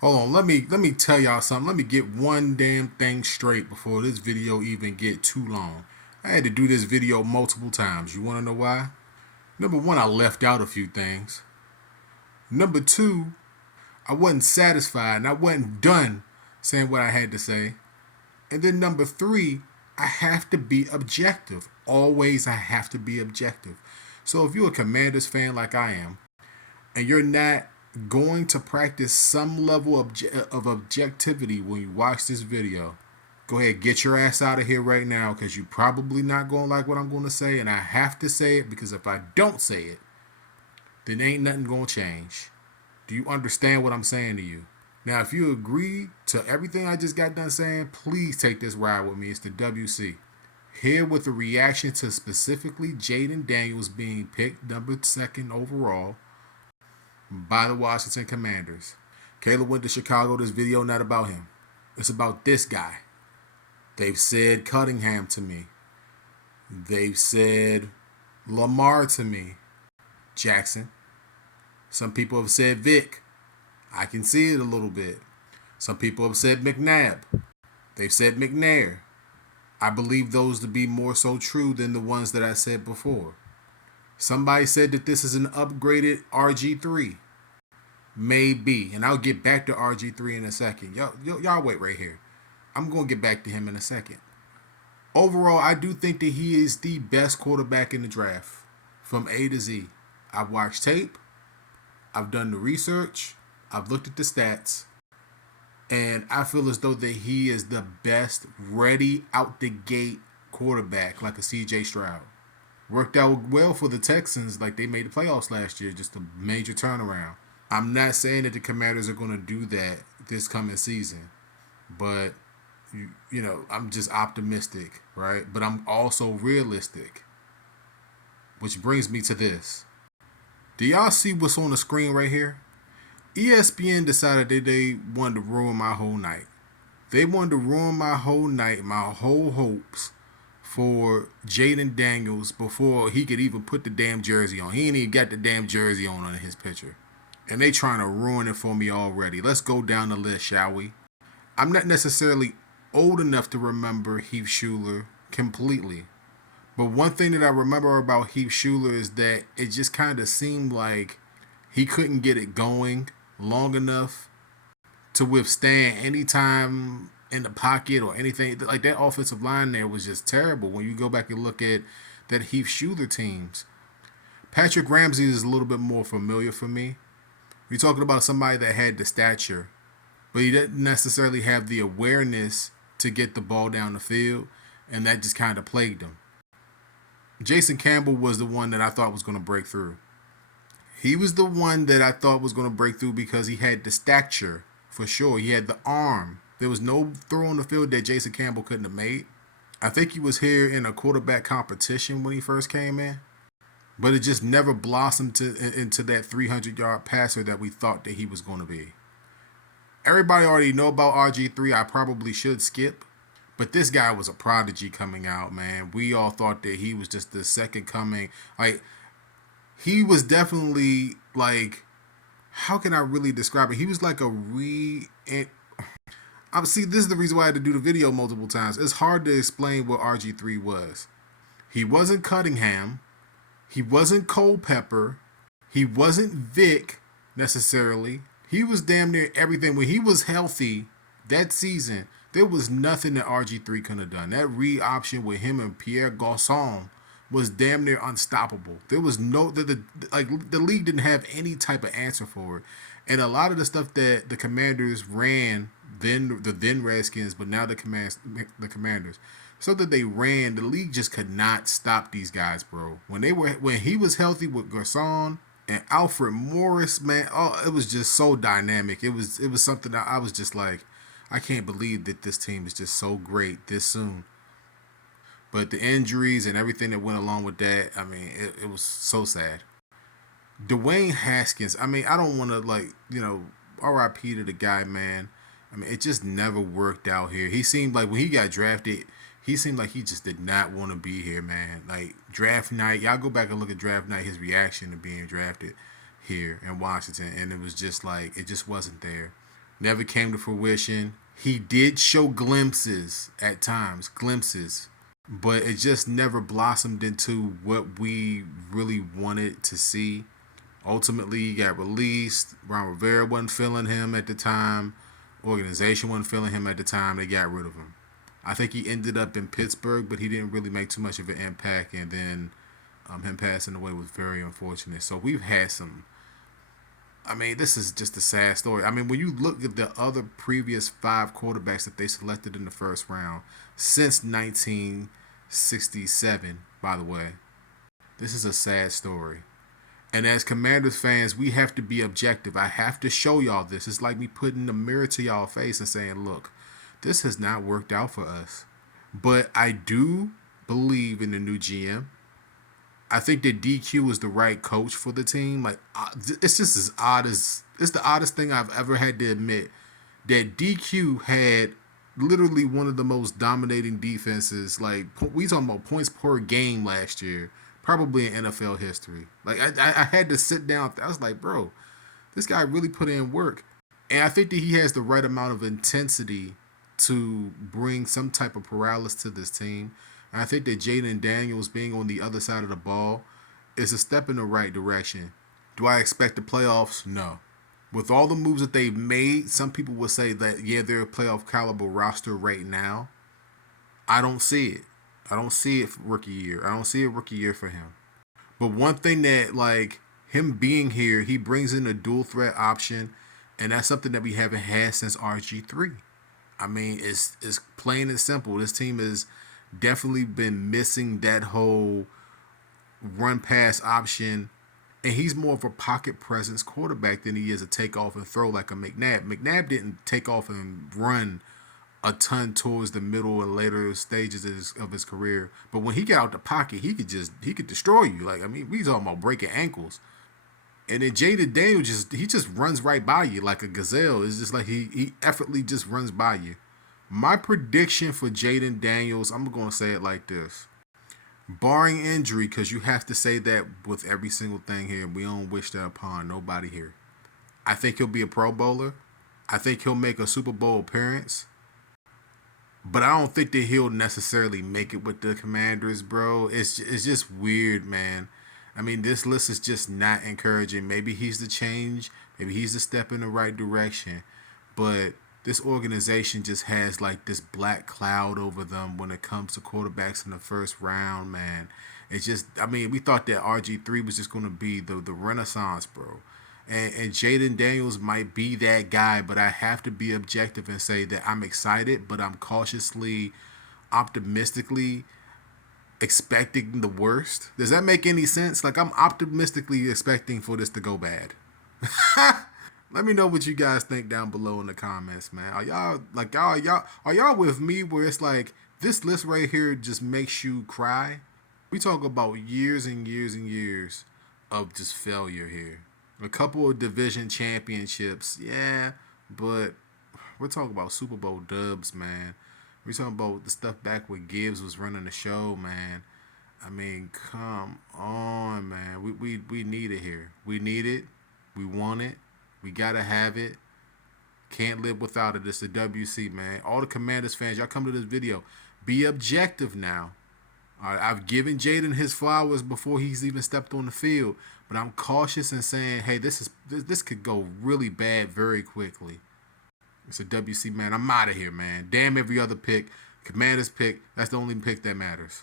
Hold on, let me tell y'all something. Let me get one damn thing straight before this video even get too long. I had to do this video multiple times. You want to know why? Number one, I left out a few things. Number two, I wasn't satisfied and I wasn't done saying what I had to say. And then number three, I have to be objective. Always, I have to be objective. So if you're a Commanders fan like I am, and you're not going to practice some level of objectivity when you watch this video, go ahead, get your ass out of here right now, because you're probably not going to like what I'm going to say, and I have to say it, because if I don't say it, then ain't nothing going to change. Do you understand what I'm saying to you? Now, if you agree to everything I just got done saying, please take this ride with me. It's the WC. Here with the reaction to specifically Jayden Daniels being picked number 2nd overall by the Washington Commanders. Caleb went to Chicago. This video not about him. It's about this guy. They've said Cunningham to me. They've said Lamar to me. Jackson. Some people have said Vic. I can see it a little bit. Some people have said McNabb. They've said McNair. I believe those to be more so true than the ones that I said before. Somebody said that this is an upgraded RG3. Maybe. And I'll get back to RG3 in a second. Y'all wait right here. I'm going to get back to him in a second. Overall, I do think that he is the best quarterback in the draft from A to Z. I've watched tape. I've done the research. I've looked at the stats. And I feel as though that he is the best ready out the gate quarterback, like a CJ Stroud. Worked out well for the Texans, like they made the playoffs last year, just a major turnaround. I'm not saying that the Commanders are going to do that this coming season, but I'm just optimistic, right? But I'm also realistic, which brings me to this. Do y'all see what's on the screen right here? ESPN decided that they wanted to ruin my whole night. They wanted to ruin my whole night, my whole hopes for Jayden Daniels before he could even put the damn jersey on. He ain't even got the damn jersey on his picture. And they trying to ruin it for me already. Let's go down the list, shall we? I'm not necessarily old enough to remember Heath Schuler completely. But one thing that I remember about Heath Schuler is that it just kind of seemed like he couldn't get it going long enough to withstand any time in the pocket or anything. Like that offensive line there was just terrible when you go back and look at that Heath Schuler teams. Patrick Ramsey is a little bit more familiar for me. You're talking about somebody that had the stature, but he didn't necessarily have the awareness to get the ball down the field, and that just kind of plagued him. Jason Campbell was the one that I thought was going to break through. He was the one that I thought was going to break through because he had the stature, for sure. He had the arm. There was no throw on the field that Jason Campbell couldn't have made. I think he was here in a quarterback competition when he first came in, but it just never blossomed into that 300-yard passer that we thought that he was going to be. Everybody already know about RG3. I probably should skip. But this guy was a prodigy coming out, man. We all thought that he was just the second coming. Like, he was definitely like, how can I really describe it? He was like see, this is the reason why I had to do the video multiple times. It's hard to explain what RG3 was. He wasn't Cunningham. He wasn't Culpepper. He wasn't Vic necessarily. He was damn near everything. When he was healthy that season, there was nothing that RG3 couldn't have done. That read option with him and Pierre Garçon was damn near unstoppable. There was no the league didn't have any type of answer for it. And a lot of the stuff that the Commanders ran, then Redskins, but now the Commanders, so that they ran, the league just could not stop these guys, bro. When he was healthy with Garçon and Alfred Morris, man, it was just so dynamic. It was something that I was just like, I can't believe that this team is just so great this soon. But the injuries and everything that went along with that, I mean, it was so sad. Dwayne Haskins, I mean, I don't want to, RIP to the guy, man. I mean, it just never worked out here. He seemed like when he got drafted, he seemed like he just did not want to be here, man. Like, draft night, y'all go back and look at draft night, his reaction to being drafted here in Washington, and it was just like, it just wasn't there. Never came to fruition. He did show glimpses at times, but it just never blossomed into what we really wanted to see. Ultimately, he got released. Ron Rivera wasn't feeling him at the time. Organization wasn't feeling him at the time. They got rid of him. I think he ended up in Pittsburgh, but he didn't really make too much of an impact. And then him passing away was very unfortunate. So we've had some. I mean, this is just a sad story. I mean, when you look at the other previous 5 quarterbacks that they selected in the first round since 1967, by the way, this is a sad story. And as Commanders fans, we have to be objective. I have to show y'all this. It's like me putting a mirror to y'all face and saying, look, this has not worked out for us. But I do believe in the new GM. I think that DQ is the right coach for the team. Like, it's just as odd as it's the oddest thing I've ever had to admit that DQ had literally one of the most dominating defenses. Like, we talking about points per game last year, probably in NFL history. Like, I had to sit down. I was like, bro, this guy really put in work, and I think that he has the right amount of intensity to bring some type of paralysis to this team. And I think that Jayden Daniels being on the other side of the ball is a step in the right direction. Do I expect the playoffs? No. With all the moves that they've made, some people would say that, yeah, they're a playoff caliber roster right now. I don't see it. I don't see it for rookie year. I don't see a rookie year for him. But one thing that, like, him being here, he brings in a dual threat option, and that's something that we haven't had since RG3. I mean, it's plain and simple. This team has definitely been missing that whole run pass option, and he's more of a pocket presence quarterback than he is a take off and throw like a McNabb. McNabb didn't take off and run a ton towards the middle and later stages of his career, but when he got out the pocket, he could destroy you. Like, I mean, we talking about breaking ankles. And then Jayden Daniels just runs right by you like a gazelle. It's just like he effortlessly just runs by you. My prediction for Jayden Daniels, I'm going to say it like this. Barring injury, because you have to say that with every single thing here. We don't wish that upon nobody here. I think he'll be a Pro Bowler. I think he'll make a Super Bowl appearance. But I don't think that he'll necessarily make it with the Commanders, bro. It's just weird, man. I mean, this list is just not encouraging. Maybe he's the change. Maybe he's the step in the right direction. But this organization just has like this black cloud over them when it comes to quarterbacks in the first round, man. It's just, I mean, we thought that RG3 was just going to be the renaissance, bro. And Jayden Daniels might be that guy, but I have to be objective and say that I'm excited, but I'm cautiously, optimistically expecting the worst. Does that make any sense? Like, I'm optimistically expecting for this to go bad. Let me know what you guys think down below in the comments, man. Are y'all with me where it's like this list right here just makes you cry? We talk about years and years and years of just failure here. A couple of division championships, yeah, but we're talking about Super Bowl dubs, man. We're talking about the stuff back when Gibbs was running the show, man. I mean, come on, man. We need it here. We need it. We want it. We gotta have it. Can't live without it. It's the WC, man. All the Commanders fans, y'all come to this video. Be objective now. All right, I've given Jayden his flowers before he's even stepped on the field, but I'm cautious in saying, hey, this could go really bad very quickly. It's a WC, man. I'm out of here, man. Damn every other pick. Commanders pick. That's the only pick that matters.